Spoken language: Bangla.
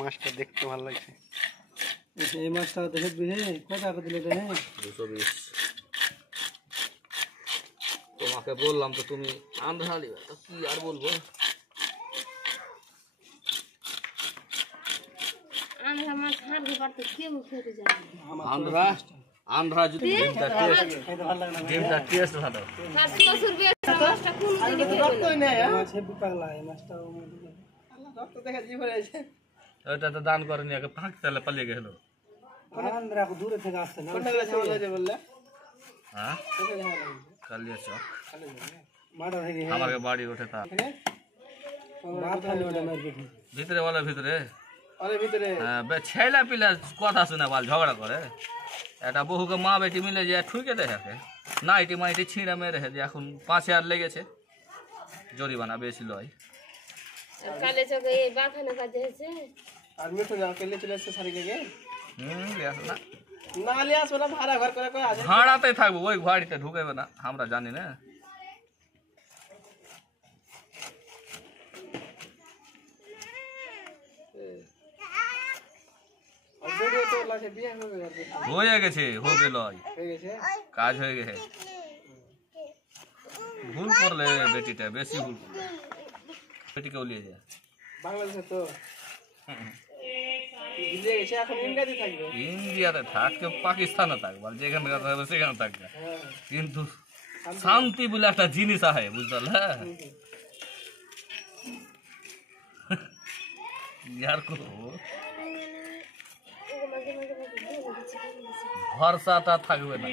মাছটা দেখতে ভালো লাগছে। এই মাছটা দেখবি কত টাকা দিলে রে? 220। তোমাকে বললাম তো তুমি আন্ধ্রা লিবা, তো কি আর বলবো। আন্ধ্রা যদি ডিমটা টেস্ট ভালো। ওটা তো দান করেনি, আগে ফাঁক চালে পালিয়ে গেল। দূরে থেকে আসছে না হ্যাঁ কালিয়া চক মারা থেকে আমার বাড়ি ওঠে তা ভিতরে বলে ভিতরে ছেলে পিলে কথা শুনে বাল ঝগড়া করে। একটা বহুকে মা বেটি মিলে যে ঠুকে দেখে নাইটি মাইটি ছিঁড়ে মেরে যে এখন 5,000 লেগেছে জরিমানা বেশি লয়। ভাড়াতে থাকবো, ওই ঘাড়িতে ঢুকেবে না, আমরা জানি না। হয়ে গেছে, হবে লয়, কাজ হয়ে গেছে। ভুল করলে বেটিটা বেশি ভুল করলে বেটিকে উলিয়ে যায়। বাংলাদেশে তো ইন্ডিয়াতে থাকবে, পাকিস্তানে থাকবে, যেখানে থাকবে সেখানে থাকবে, কিন্তু শান্তি বলে একটা জিনিস আছে বুঝতে পারলে। ইয়ার ভরসাটা থাকবে না।